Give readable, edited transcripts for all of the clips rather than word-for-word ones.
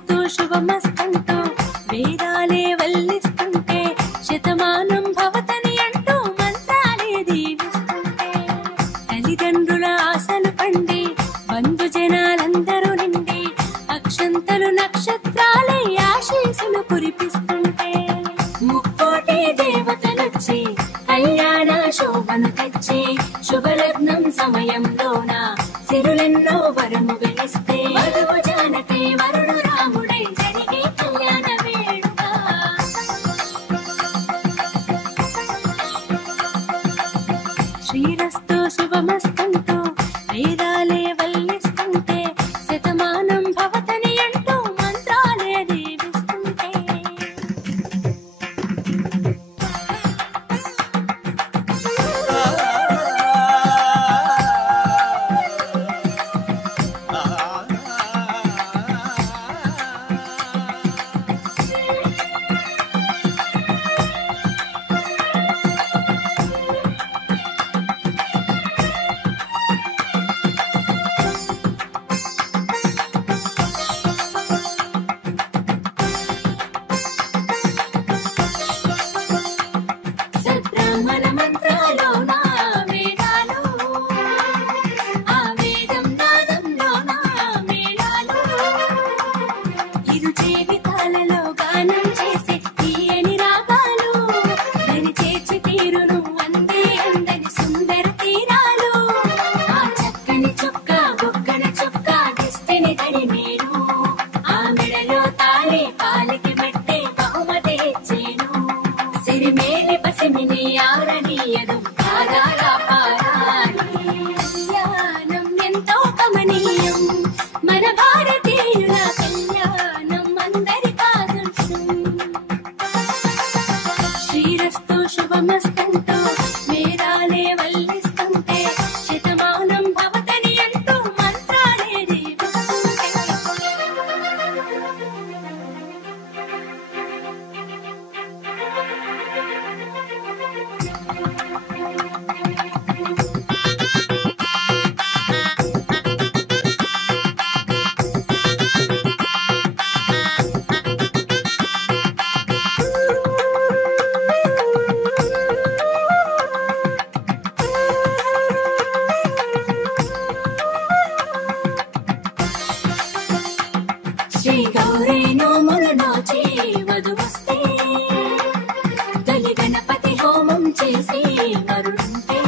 శ్రీరస్తు శుభమస్తంటూ వేదాలే వల్లిస్తుంటే శతమానం భవతని అంటూ మంత్రాలే దీవిస్తుంటే తల్లిదండ్రుల ఆశలు పండి బంధు జనాలందరూ నిండి అక్షంతలు నక్షత్రాలే ఆశీసులు కురిపిస్తుంటే ముక్కోటి దేవతలొచ్చి కళ్యాణ శోభను తెచ్చి శుభలగ్నం సమయంలోన సిరులెన్నో వరము వెలిస్తే వధువు జానకి వరుడు రాముడై జరిగే కళ్యాణ వేడుక శ్రీరస్తు శుభమస్తంటూ వేదాలే వల్లిస్తుంటే శతమానం భవతని అంటూ మంత్రాలే దీవిస్తుంటే సద్బ్రాహ్మణ మంత్రాలోన వేదాలు ఆ వేదం నాదంలోన మేళాలు ఇరు జీవితాలలో గానం చేసే తీయని రాగాలు దరి చేర్చి తీరును అందే అందని సుందర తీరాలు ఆ చక్కని చుక్క బొక్కన చుక్క దిష్టిని తడి మీరు ఆ మెడలో తాళే పాలికి మట్టే బహుమతి ఇచ్చేను సిరిమేలి పసిమిని ఆరనీయదు ఆధార పారాని కళ్యాణం ఎంతో కమనీయం మన భారతీయుల కళ్యాణం అందరి కాదృశ్యం శ్రీరస్తు శుభమస్తంటూ వేదాలే వల్లిస్తుంటే శతమానం భవతని అంటూ మంత్రాలే దీవిస్తుంటే శ్రీ గౌరీ నోములు నోచి వధువస్తే తొలి గణపతి హోమం చేసి వరుడుంటే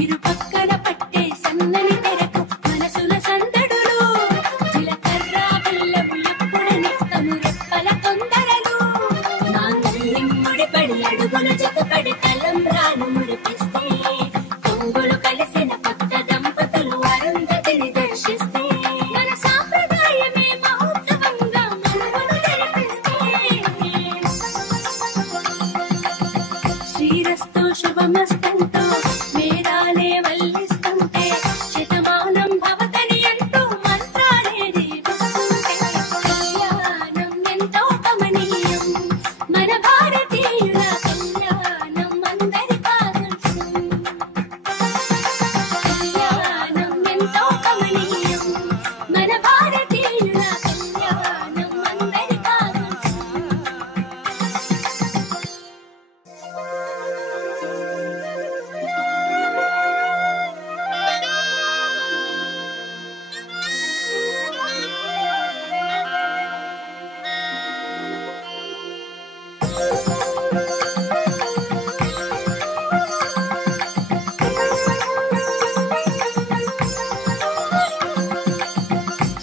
ఇరు పక్కన పట్టే సన్నని తెరకు మనసుల సందడులు జీలకర్ర బెల్లము ఎప్పుడని కను రెప్పల తొందరలు మాంగళ్యం ముడిపడి అడుగులు జతపడి తలంబ్రాలు మురిపిస్తే కొంగులు కలిసిన కొత్త దంపతులు అరుంధతిని దర్శిస్తే మన సాంప్రదాయమే మహోత్సవంగా మనమును జరిపిస్తే శ్రీరస్తు శుభమస్తంటూ వేదాలే వల్లిస్తుంటే శతమానం భవతని అంటూ మంత్రాలే దీవిస్తుంటే కళ్యాణం ఎంతో కమనీయం మన భారతీయుల కళ్యాణం అందరి కాదృశ్యం కళ్యాణం ఎంతో కమనీయం మన భారతీయుల కళ్యాణం అందరి కాదృశ్యం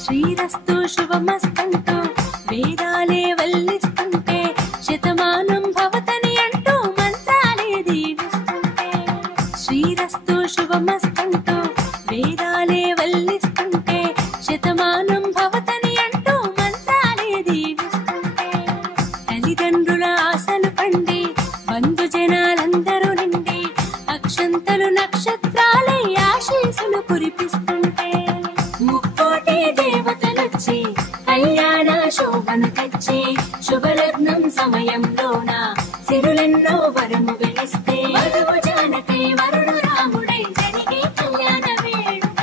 శ్రీరస్తు శుభమస్తంటూ వేదాలే వల్లిస్తుంటే శతమానం భవతని అంటూ మంత్రాలే దీవిస్తుంటే శ్రీరస్తు శుభమస్తంటూ వేదాలే వల్లిస్తుంటే శతమానం భవతని అంటూ మంత్రాలే దీవిస్తుంటే తల్లిదండ్రుల ఆశలు పండి బంధు జనాలందరూ నిండి అక్షంతలు నక్షత్రాలే ఆశీసులు కురిపిస్తుంటే ముక్కోటి దేవతలొచ్చి కళ్యాణ శోభను తెచ్చి శుభలగ్నం సమయంలోన సిరులెన్నో వరము వెలిస్తే వధువు జానకి వరుడు రాముడై జరిగే కళ్యాణ వేడుక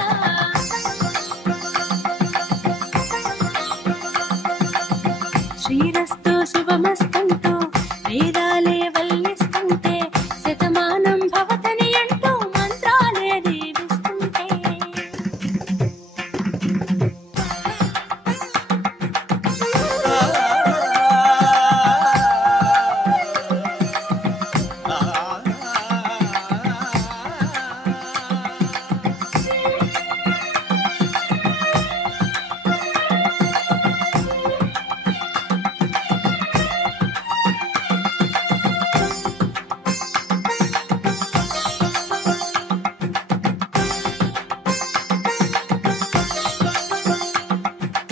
శ్రీరస్తు శుభమస్తంటూ వేదాలే వల్లిస్తుంటే శతమానం భవతని అంటూ మంత్రాలే దీవిస్తుంటే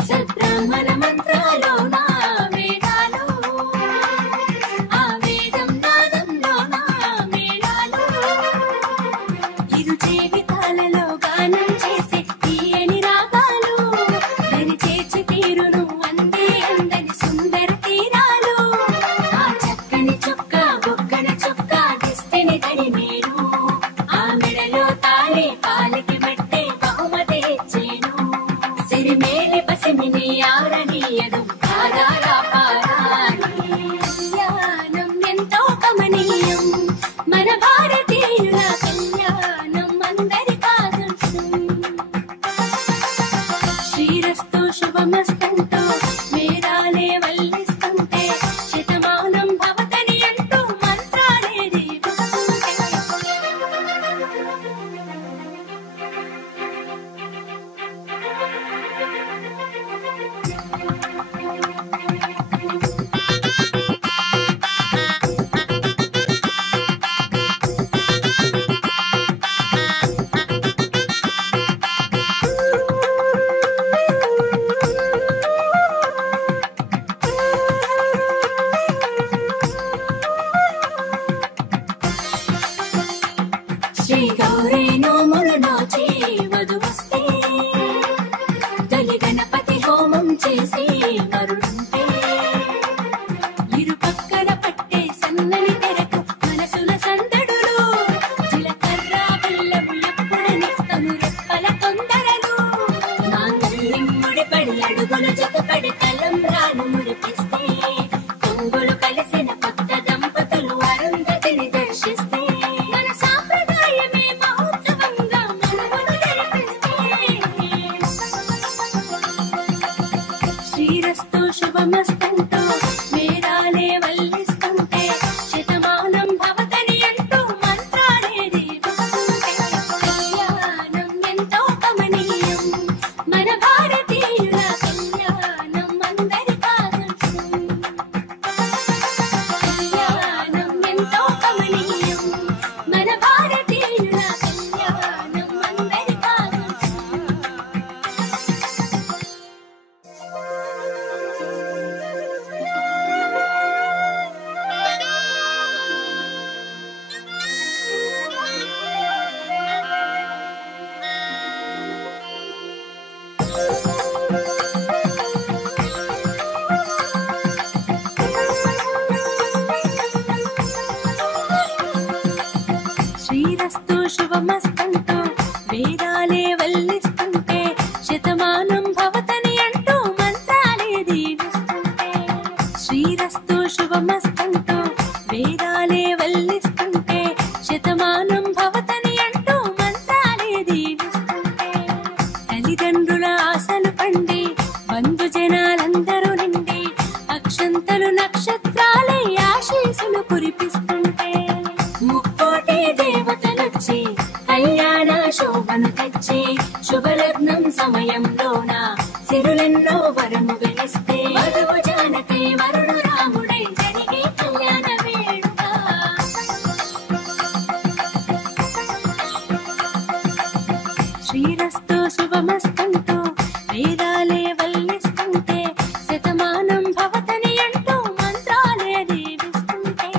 సద్బ్రాహ్మణ మంత్రాలోనా వేదాలు ఆ వేదం నాదంలోనా మేళాలు ఇరు జీవితాలలో గానం చేసే తీయని రాగాలు దరి చేర్చి తీరును అందే అందని సుందర తీరాలు ఆ చక్కని చొక్క బొక్కన చొక్క దిష్టని దడి మేరు ఆ మెడలో తాళి పాలికి బట్టే బహుమతి ఇచ్చేను సిరిమేలి పసిమిని ఆరనీయదు పాదాల పారాని కళ్యాణం ఎంతో కమనీయం మన భారతీయుల కళ్యాణం అందరికాదర్శం శ్రీరస్తు శుభమస్తంటూ వేదాలే వల్లిస్తుంటే శతమానం భవతని అంటూ మంత్రాలే దీవిస్తుంటే శ్రీ గౌరీ నోములు నోచి వధువస్తే తొలి గణపతి హోమం చేసి వరుణుంటే ఇరు పక్కన పట్టే సన్నని తెరకు మనసుల సందడులు జీలకర్ర బెల్లము ఎప్పుడని తను రెప్పల తొందరలు మాంగళ్యం ముడిపడి అడుగులు జతపడి తలంబ్రాలు మురిపిస్తే కొంగులు కలిసిన కొత్త దంపతులు అరుంధతిని దర్శిస్తే మన సాంప్రదాయమే మహోత్సవంగా మనమును జరిపిస్తే శ్రీరస్తు శుభమస్తంటూ వేదాలే వల్లిస్తుంటే శతమానం భవతని అంటూ మంత్రాలే దీవిస్తుంటే కళ్యాణం ఎంతో కమనీయం మన భారతీయుల కళ్యాణం అందరికాదర్శం కళ్యాణం ఎంతో కమనీయం మన భారతీయుల కళ్యాణం అందరికాదర్శం శ్రీరస్తు శుభమస్తంటూ వేదాలే వల్లిస్తుంటే శతమానం భవతని అంటూ మంత్రాలే దీవిస్తుంటే శ్రీరస్తు శుభమస్తంటూ వేదాలే వల్లిస్తుంటే శతమానం భవతని అంటూ మంత్రాలే దీవిస్తుంటే తల్లిదండ్రుల ఆశలు పండి బంధు జనాలందరూ నిండి అక్షంతలు నక్షత్రాలే ఆశీసులు కురిపిస్తుంటే ముక్కోటి దేవతలొచ్చి కళ్యాణ శోభను తెచ్చి శుభలగ్నం సమయంలోన సిరులెన్నో వరము వెలిస్తే వధువు జానకి వరుడు రాముడై జరిగే కళ్యాణ వేడుక శ్రీరస్తు శుభమస్తంటూ వేదాలే వల్లిస్తుంటే శతమానం భవతని అంటూ మంత్రాలే దీవిస్తుంటే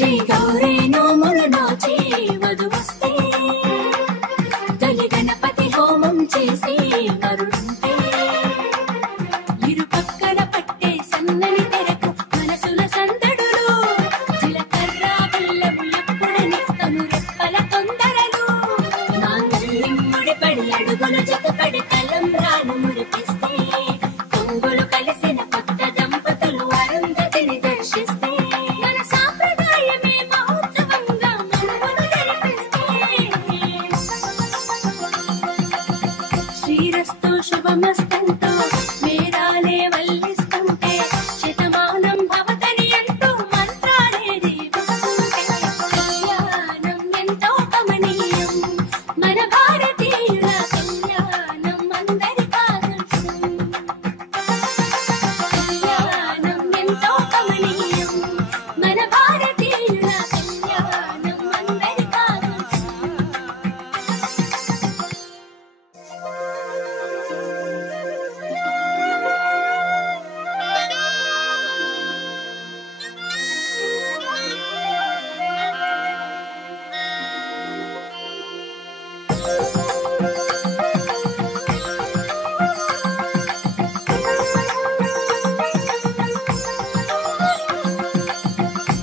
శ్రీ గౌరీ నోములు నోచి వధువస్తే తొలి గణపతి హోమం చేసి వరుడుంటే ఇరు పక్కన పట్టే సన్నని తెరకు మనసుల సందడులు జీలకర్ర బెల్లము ఎప్పుడని కను రెప్పల తొందరలు మాంగళ్యం ముడిపడి అడుగులు జతపడి తలంబ్రాలు మురిపిస్తే కొంగులు కలిసిన కొత్త దంపతులు అరుంధతిని దర్శిస్తే మన సాంప్రదాయమే మహోత్సవంగా మనమును జరిపిస్తే శ్రీరస్తు శుభమస్తంతో మేరాలే వల్లిస్తుంటే శతమానం భవతని అంటూ మంత్రాలే దీవిస్తుంటే కళ్యాణం ఎంతో కమనీయం మన భారతీయుల కళ్యాణం అందరికాదర్శం కళ్యాణం ఎంతో కమనీయం మన భారతీయుల కళ్యాణం అందరికాదర్శం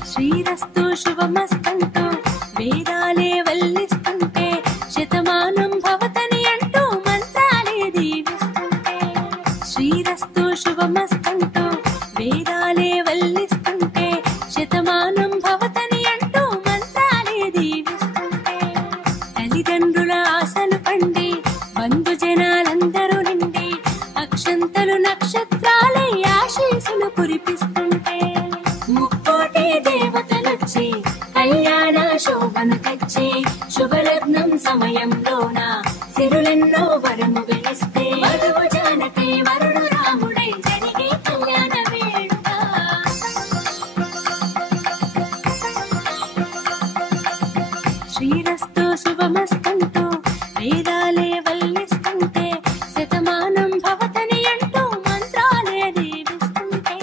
శ్రీరస్తు శుభమస్తంతో వేదాలే వల్లిస్తుంటే శతమానం భవతని అంటూ మంత్రాలే దీవిస్తుంటే శ్రీరస్తు శుభమస్తంతో వేదాలే వల్లిస్తుంటే శతమానం భవతని అంటూ మంత్రాలే దీవిస్తుంటే తల్లిదండ్రుల ఆశలు పండి బంధు జనాలందరూ నిండి అక్షంతలు నక్షత్రాలే ఆశీసులు కురిపిస్తుంటే ముక్కోటి దేవతలొచ్చి కళ్యాణ శోభను తెచ్చి శుభలగ్నం సమయంలోన సిరులెన్నో వరము వెలిస్తే వధువు జానకి వరుడు రాముడై జరిగే కళ్యాణ వేడుక శ్రీరస్తు శుభమస్తంతో వేదాలే వల్లిస్తుంటే శతమానం భవతని అంటూ మంత్రాలే దీవిస్తుంటే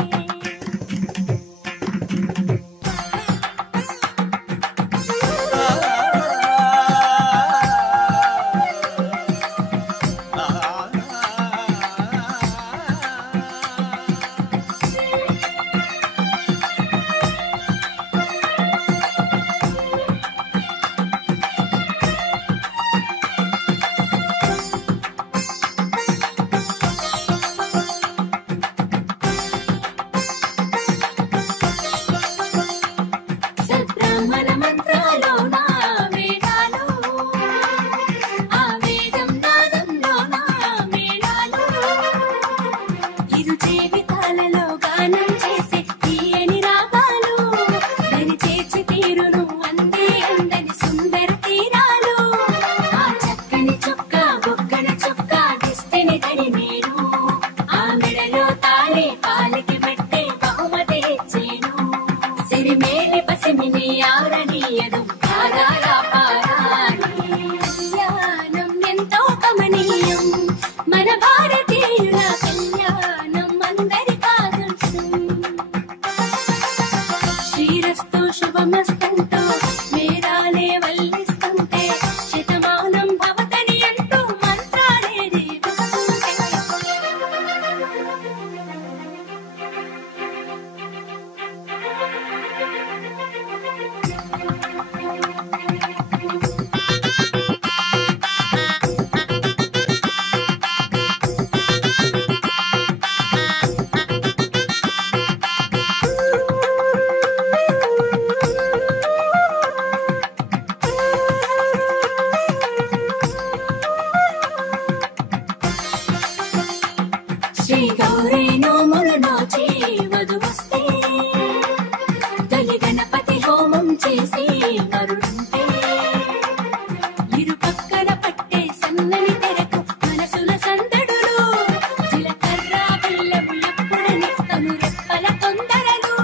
సద్బ్రాహ్మణ మంత్రాలోన వేదాలు ఆ వేదం నాదంలోన మేళాలు ఇరు జీవితాలలో గానం చేసే తీయని రాగాలు దరి చేర్చి తీరును అందే అందని సుందర తీరాలు ఆ చక్కని చొక్క బొక్కన చొక్క దిష్టిని తడి మీరు ఆ మెడలో తాళే కాలికి పెట్టే బహుమతి ఇచ్చేను సిరిమేలి పసిమిని ఆరనీయదు పారాల పారాని కళ్యాణం ఎంతో కమనీయం మన భారతీయుల కళ్యాణం అందరికాదర్శం శ్రీరస్తు శుభమస్తంతో మేరాలే వల్లిస్తుంటే శతమానం భవతని అంటూ మంత్రాలే దీవిస్తుంటే శ్రీ గౌరీ నోములు నోచి వధువస్తే తొలి గణపతి హోమం చేసి వరుడుంటే ఇరు పక్కన పట్టే సన్నని తెరకు మనసుల సందడులు జీలకర్ర బెల్లము ఎప్పుడని కను రెప్పల తొందరలు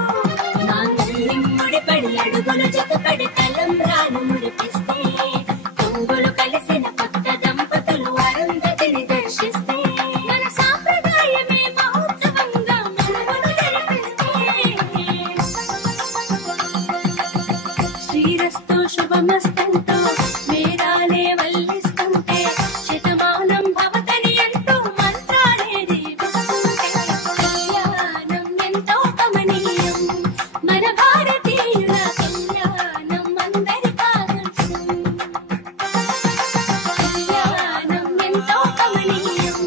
మాంగళ్యం ముడిపడి అడుగులు జతపడి తలంబ్రాలు మురిపిస్తే కొంగులు కలిసిన కొత్త దంపతులు అరుంధతిని దర్శిస్తే మన సాంప్రదాయమే మహోత్సవంగా మనమును జరిపిస్తే శుభమస్తంటూ వేదాలే వల్లిస్తుంటే శతమానం భవతని అంటూ మంత్రాలే దీవిస్తుంటే కళ్యాణం ఎంతో కమనీయం మన భారతీయుల కళ్యాణం అందరి కాదర్శం కళ్యాణం ఎంతో కమనీయం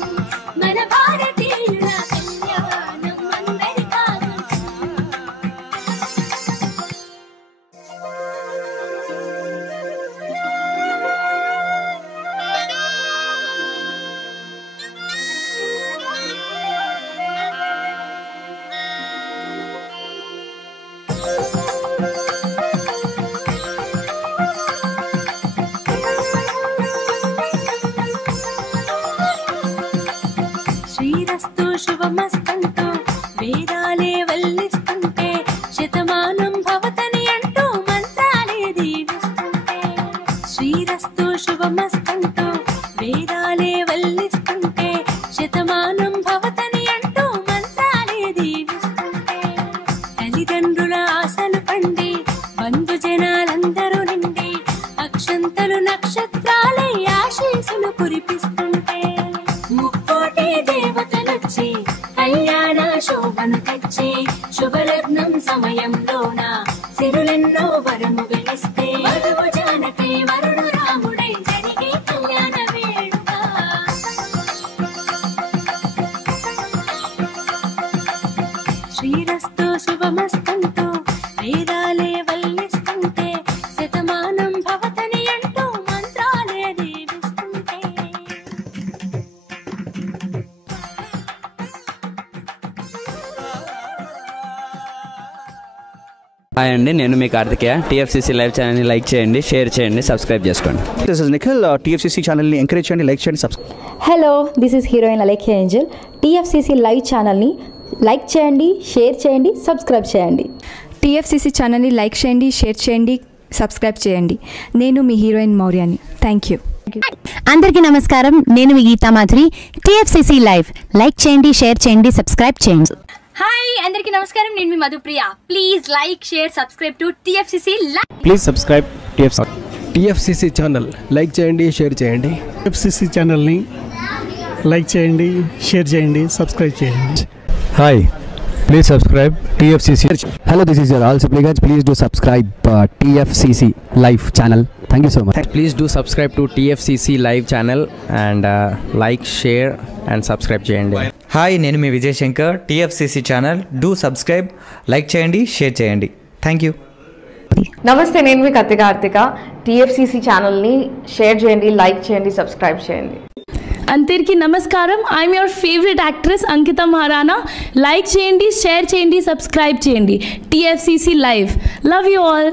మన భారతీయుల కళ్యాణం అందరి కాదర్శం శ్రీరస్తు శుభమస్తంటూ వేదాలే వల్లిస్తుంటే శతమానం భవతని అంటూ మంత్రాలే దీవిస్తుంటే శ్రీరస్తు శుభమస్తంటూ వేదాలే వల్లిస్తుంటే శతమానం భవతని అంటూ మంత్రాలే దీవిస్తుంటే తల్లిదండ్రుల ఆశలు పండి బంధు జనాలందరూ నిండి అక్షంతలు నక్షత్రాలే ఆశీసులు కురిపిస్తుంటే ముక్కోటి దేవతలొచ్చి కళ్యాణ శోభను తెచ్చి శుభలగ్నం సమయంలోన సిరులెన్నో వరము వెలిస్తే వధువు జానకి వరుడు రాముడై జరిగే కళ్యాణ వేడుక శ్రీరస్తు శుభమస్తంటూ వేదాలే వల్లిస్తుంటే శతమానం భవతని అంటూ మంత్రాలే దీవిస్తుంటే హాయ్ అండి, నేను మీ కార్తికేయ. టీఎఫ్సీసీ లైవ్ ఛానల్ని లైక్ చేయండి, షేర్ చేయండి, సబ్స్క్రైబ్ చేసుకోండి. This is Nikhil. టీఎఫ్సీసీ ఛానల్ని ఎంకరేజ్ చేయండి, లైక్ చేయండి, subscribe. Hello, this is heroine Alekhya Angel. TFCC live ఛానల్ని లైక్ చేయండి, షేర్ చేయండి, సబ్స్క్రైబ్ చేయండి. టీఎఫ్సీసీ ఛానల్ని లైక్ చేయండి, షేర్ చేయండి, సబ్స్క్రైబ్ చేయండి. నేను మీ హీరోయిన్ మౌర్యాని. Thank you. అందరికీ నమస్కారం, నేను మీ Geetha Madhuri. TFCC live like చేయండి, షేర్ చేయండి, సబ్స్క్రైబ్ చేయండి. హాయ్ అందరికీ నమస్కారం, నేను మీ Madhupriya. Please like share subscribe to TFCC live. Please subscribe TFCC channel like చేయండి, షేర్ చేయండి. టీఎఫ్సీసీ ఛానల్ని లైక్ చేయండి, షేర్ చేయండి, సబ్స్క్రైబ్ చేయండి. Hi, please subscribe TFCC. Hello, this is your all supplicants. Please do subscribe TFCC live channel. Thank you so much. Please do subscribe to TFCC live channel and like, share and subscribe చేయండి. Hi, నేను మీ Vijay Shankar. TFCC channel do subscribe, like చేయండి, share చేయండి. Thank you. నమస్తే, నేను మీ Karthika. TFCC ఛానల్ని share చేయండి, లైక్ చేయండి, సబ్స్క్రైబ్ చేయండి. అందరికీ నమస్కారం, I'm your favourite actress Ankita Maharana. Like చేయండి, షేర్ చేయండి, సబ్స్క్రైబ్ చేయండి. TFCC live. Love you all.